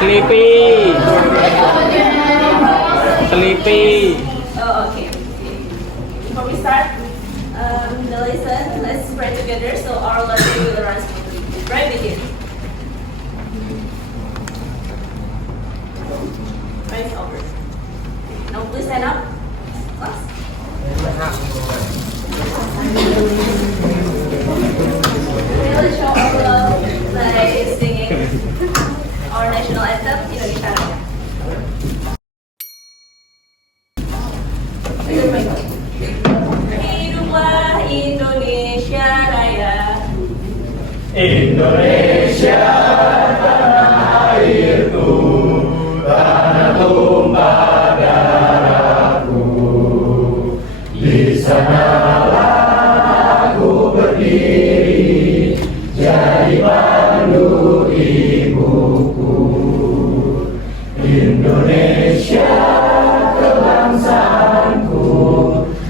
Sleepy. Sleepy. Oh, okay. Before we start the lesson, let's pray together so our learning will run smoothly. Pray begin. Pray is over. Now please stand up. Class. We'll show our love by singing our national anthem, Indonesia Raya. Hiduplah Indonesia Raya. Indonesia tanah airku, tanah tumpah darahku. Di sanalah aku berdiri, jadi pandu ibuku. Indonesia kebangsaanku,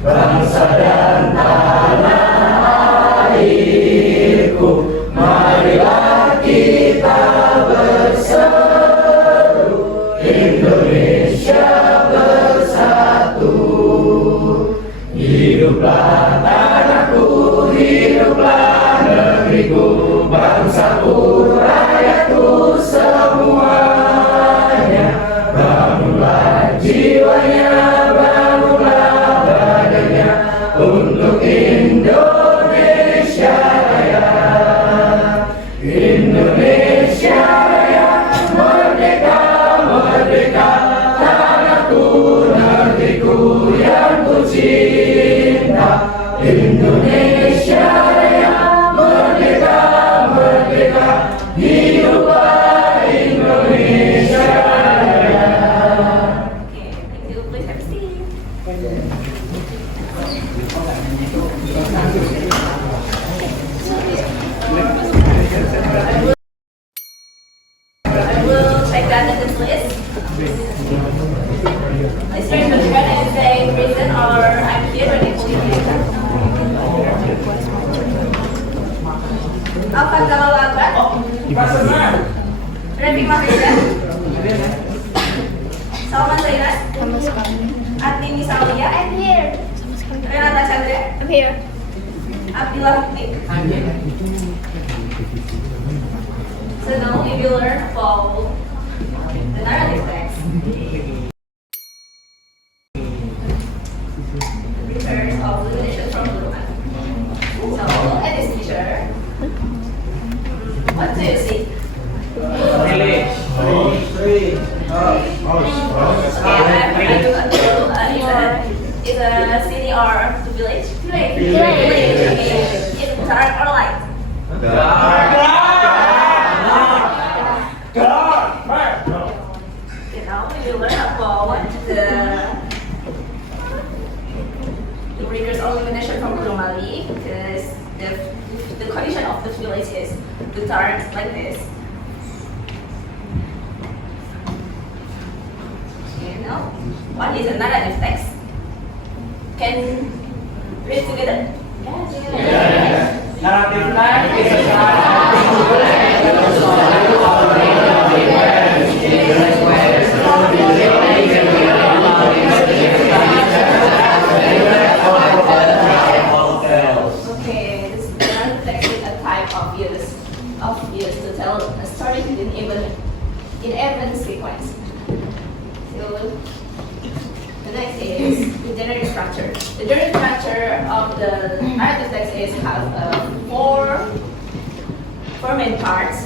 bangsa dan tanah airku. Marilah kita berseru, Indonesia bersatu. Hiduplah tanahku, hiduplah negeriku, bangsaku, rakyatku semuanya. Bangunlah jiwanya, bangunlah badannya untuk Indonesia Raya. Indonesia Raya, merdeka, merdeka, tanahku, negeriku yang ku cinta. Indonesia Raya, merdeka, merdeka, hiduplah Indonesia Raya. Okay, thank you. Please have a seat. I will take the attendance list. Let's turn to the front and say reason or I'm here when it's Alfan Kalal Akbar, Rafiq Mahriza, Salman Zainat, Ati Misalia, I'm here. Renata Chandra, I'm here. Abdullah Mukti. So now we will learn about the narrative text. The return of illumination from Quran. So at this picture, what do you see? Village. Is a city or village? Village. Okay. Is it dark or light? You know, we will learn about the readers or illumination from Bromali because the condition of the village is the dark like this. You know, what is a narrative text? Can read together? Narrative text is a Okay, this narrative text is a type of use to tell a story in event sequence. So the next is the generic structure. The generic structure of the narrative text is have four main parts.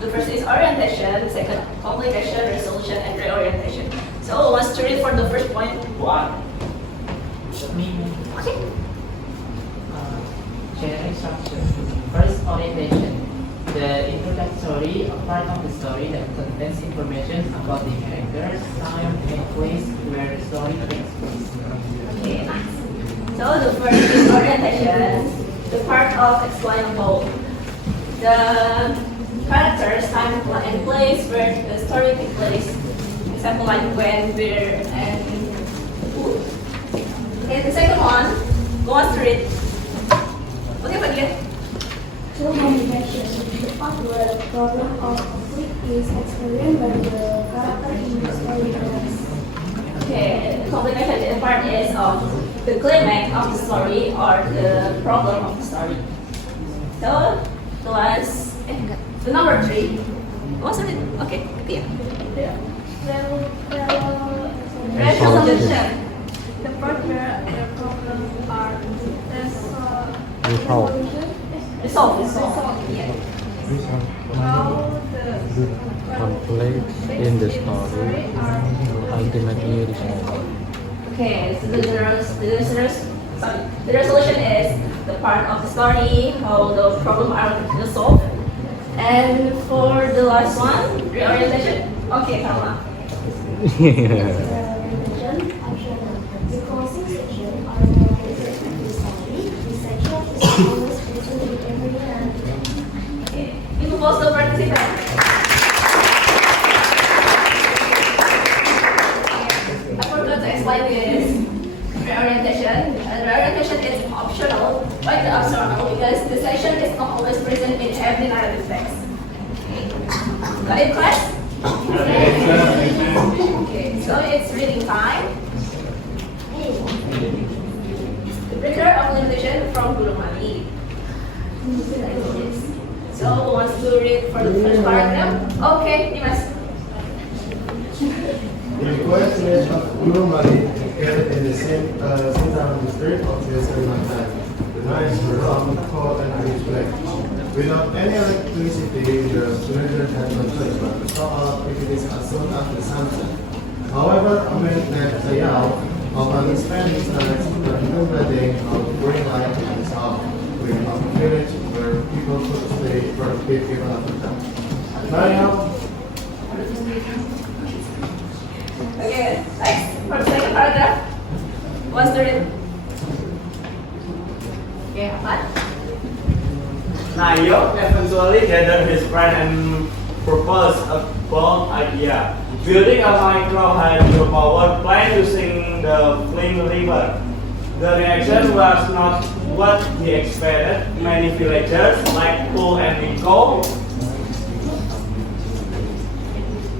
The first is orientation, second complication, resolution, and reorientation. So who wants to read for the first point? one. Okay. Generic structure. First, orientation. The introductory part of the story that contains information about the characters, time, and place where the story takes place. Okay, nice. So the first is orientation, the part of explainable. The characters, time, and place where the story takes place. Example like when, where, and who. Okay, the second one, who wants to read? Okay, but yeah. Through communication, the part where the problem of conflict is experienced by the complicated part is of the climax of the story or the problem of the story. So, the number 3. What's it? Okay, yeah. Resolution. The part where the problems are Resolve. Yeah. how the Conflicts in the story ultimately resolved. Okay, so the resolution is the part of the story, how the problem are resolved. And for the last one, reorientation. Okay, Tama. The closing section are located in the story. The section is always between the area and Okay, you propose the participant. I forgot to explain this reorientation. Reorientation is optional. Why the optional? Because the section is not always present in every narrative text. Got it, class? Okay, so it's reading time. The breaker of limitation from Guru Mali. So, who wants to read for the first paragraph? Okay, Dimas. The request range of Guru Mali occurred in the same time of the spirit of the Islamic time. The nights were long, cold, and unexpected. Without any electricity, the soldiers had no choice but to stop all activities as soon as the sunset. However, amid that layout of understanding starts the illuminating of green light in the south, with a village where people could stay productive even after that. Now, Okay, next, for the second paragraph. What's the read? Okay, Ahmad. Nayo eventually gathered his friend and proposed a bold idea, building a micro hydropower plant using the Fling River. The reaction was not what he expected. Many villagers, like Pul and Nico,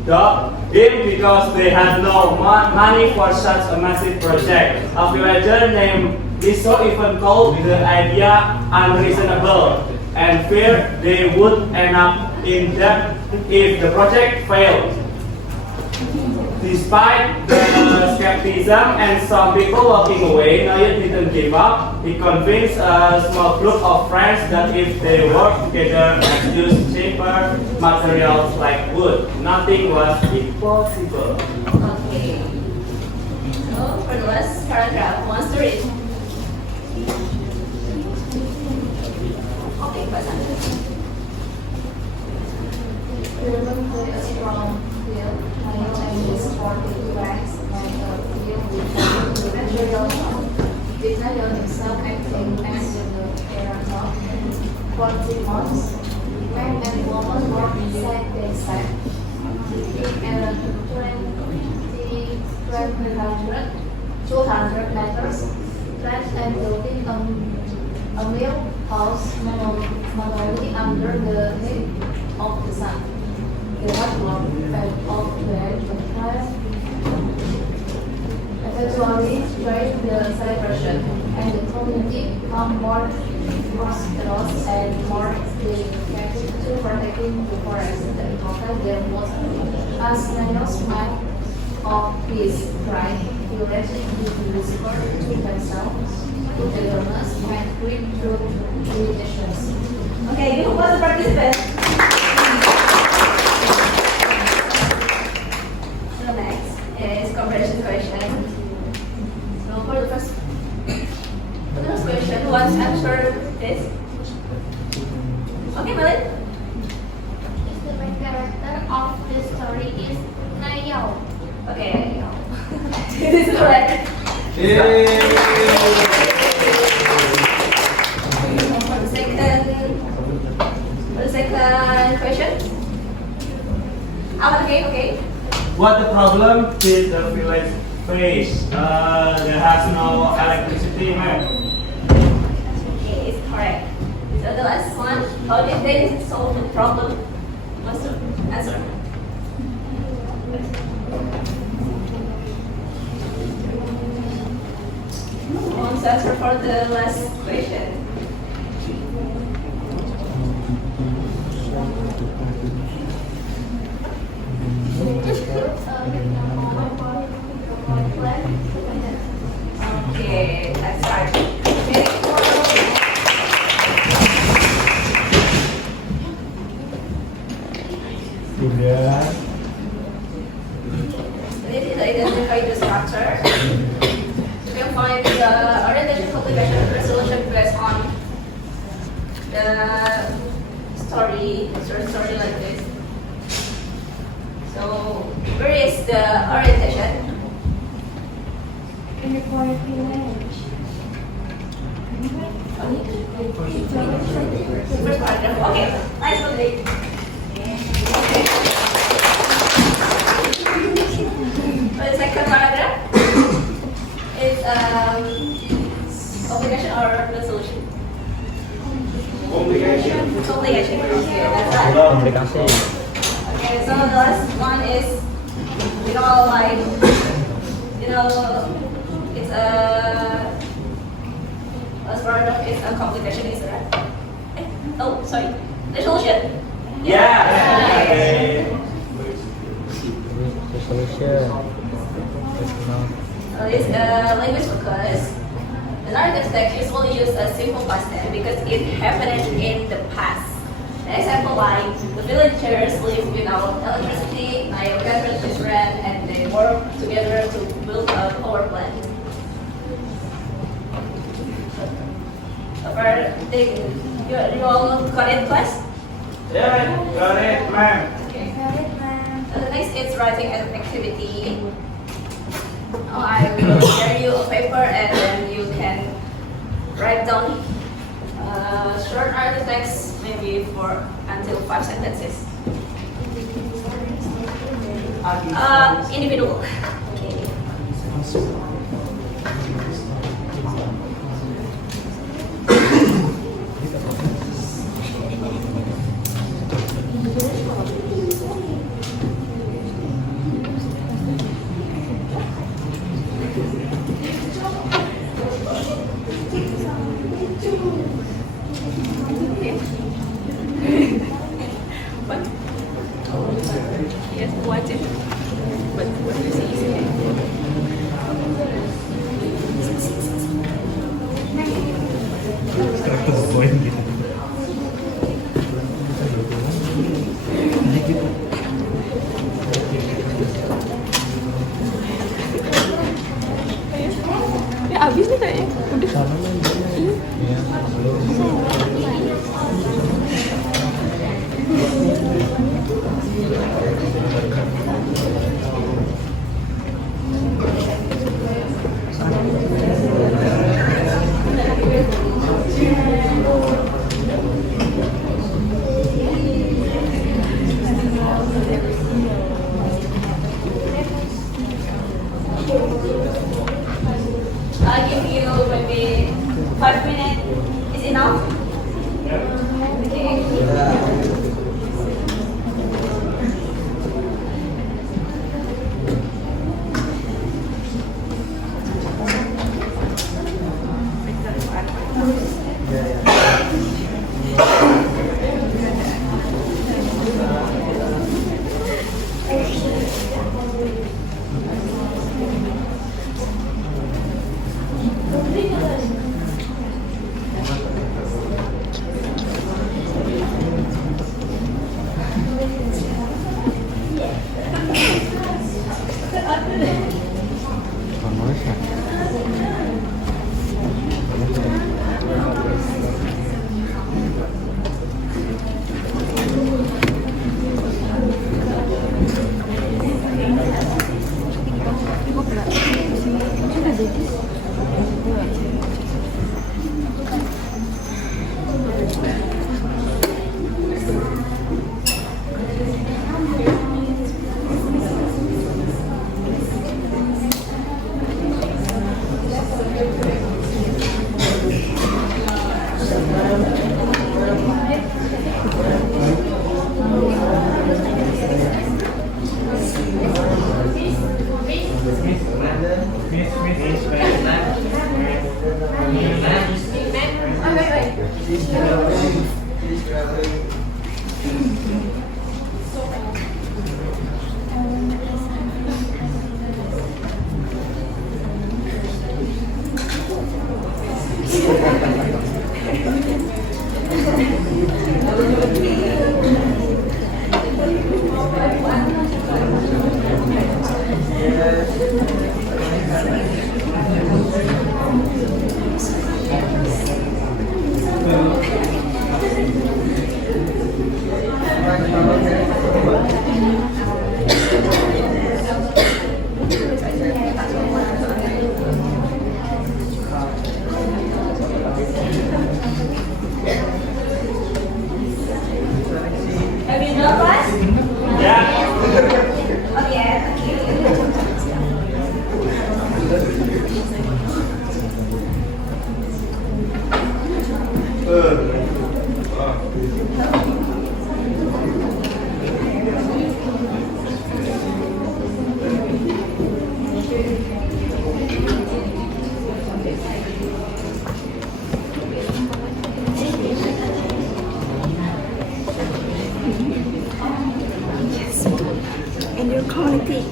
doubted him because they had no money for such a massive project. A villager named Liso even called the idea unreasonable and feared they would end up in debt if the project failed. Despite the skepticism and some people walking away, Nayo didn't give up. He convinced a small group of friends that if they worked together and used cheaper materials like wood, nothing was impossible. Okay. So, for the last paragraph, who wants to read? Okay, Pak Sandra. driven by a strong will, Nayo and his 40 ranks and a will with the material help. With Nayo himself acting as the guarantor for 3 months, men and women worked side by side. And 200 meters, flat and building a mill house manually under the heat of the sun. The hard work fell off the edge of fire, eventually drive the celebration, and the community become more prosperous and more dedicated to protecting the forest that protect them most. As Nayo's mind of peace, pride, village whisper to themselves, togetherness, and grip through limitations. Okay, you was the participant. So next is comparison question. So for the first question, who wants to answer this? Okay, Malin. The main character of the story is Nayo. Okay, this is correct. For the second question. Okay. What the problem did the village face? There has no electricity, man. Okay, it's correct. So the last one, how did they solve the problem? What's the answer? to answer for the last question. Okay, let's start. Sudah. This is identify the structure. You can find the orientation, complication, resolution based on the short story like this. So, where is the orientation? First paragraph. Okay, nice one, Lee. The second paragraph is complication or resolution? Complication. Complication. Okay, that's right. Komplikasi. Okay, so the last one is, like, it's last paragraph is a complication, is that? Oh, sorry. Resolution. Yeah. Okay. Resolution. It's not. This language focus. The narrative text usually use a simple past tense because it happened in the past. An example like the villagers live without electricity, Nile gathered his friend, and they work together to build a power plant. You all got it, class? Yeah, got it, ma'am. Okay. The next is writing as an activity. I will share you a paper and then you can write down short artifacts, maybe for until 5 sentences. Individual. Okay. What? Yes, watch it. But what is easy? Ya habis nih kayaknya. Udah. Iya, belum. I'll give you maybe 5 minutes. Is enough? Okay. Miss, Have you done class? Yeah. Okay, And your quality.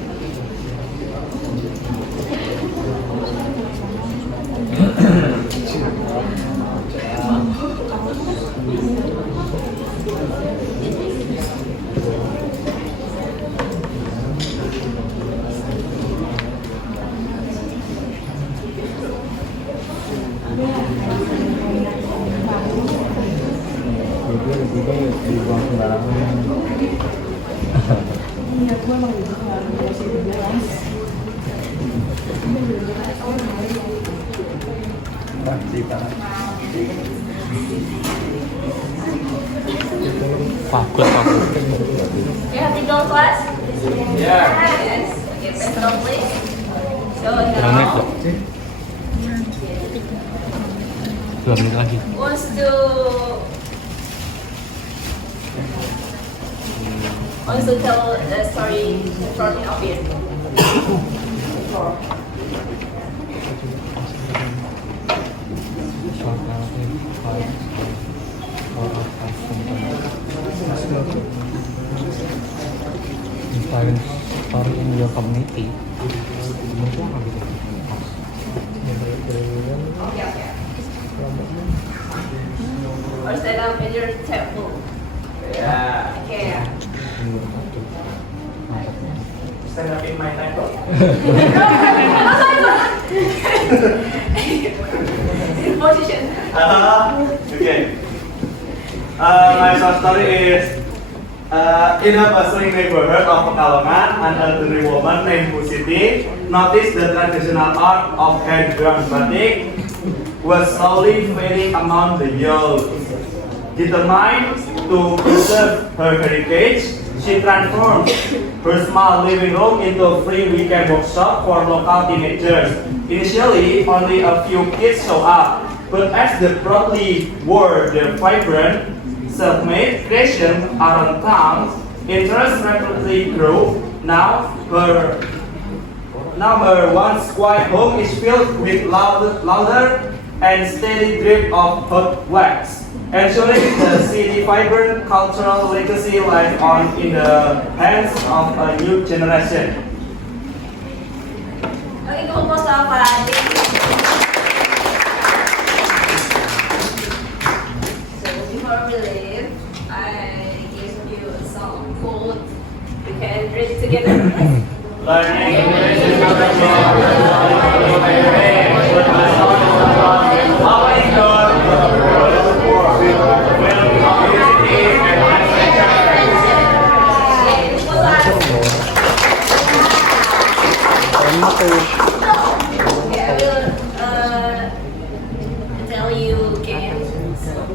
Jadi lebih baik dibuang sembarangan. Nah, cerita. Fakut. You have to go class? Yeah. Yes. Okay, let's go please. So Berapa menit now, kok? 2 menit lagi. wants to tell the story in front of you. Inspiring story in your community. Or stand up in your table. Yeah. Okay. Stand up in my temple. Position. Okay. My short story is in a bustling neighborhood of Pekalongan, an elderly woman named Bu Siti noticed the traditional art of hand-drawn batik was slowly fading among the youth. Determined to preserve her heritage, she transformed her small living room into a free weekend workshop for local teenagers. Initially, only a few kids show up, but as the proudly wore their vibrant, self-made creation around town, interest rapidly grew. Now her once quiet home is filled with louder and steady drip of hot wax, ensuring the city vibrant cultural legacy lies on in the hands of a new generation. Okay, kumpul sama So before we leave, I give you some quote. We can read it together. Learning English is not a job. Okay, I will tell you again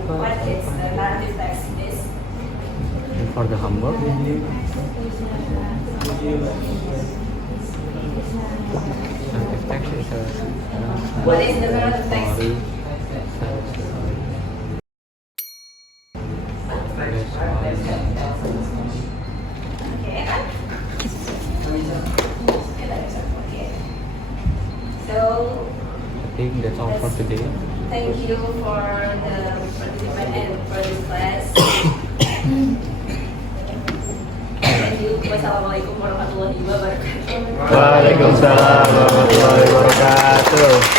what is the narrative text is. For the humble. What is the narrative text? Okay, okay. So think that's all for today. Thank you for the participant and for this class. Thank you. Wassalamualaikum warahmatullahi wabarakatuh. Waalaikumsalam warahmatullahi wabarakatuh.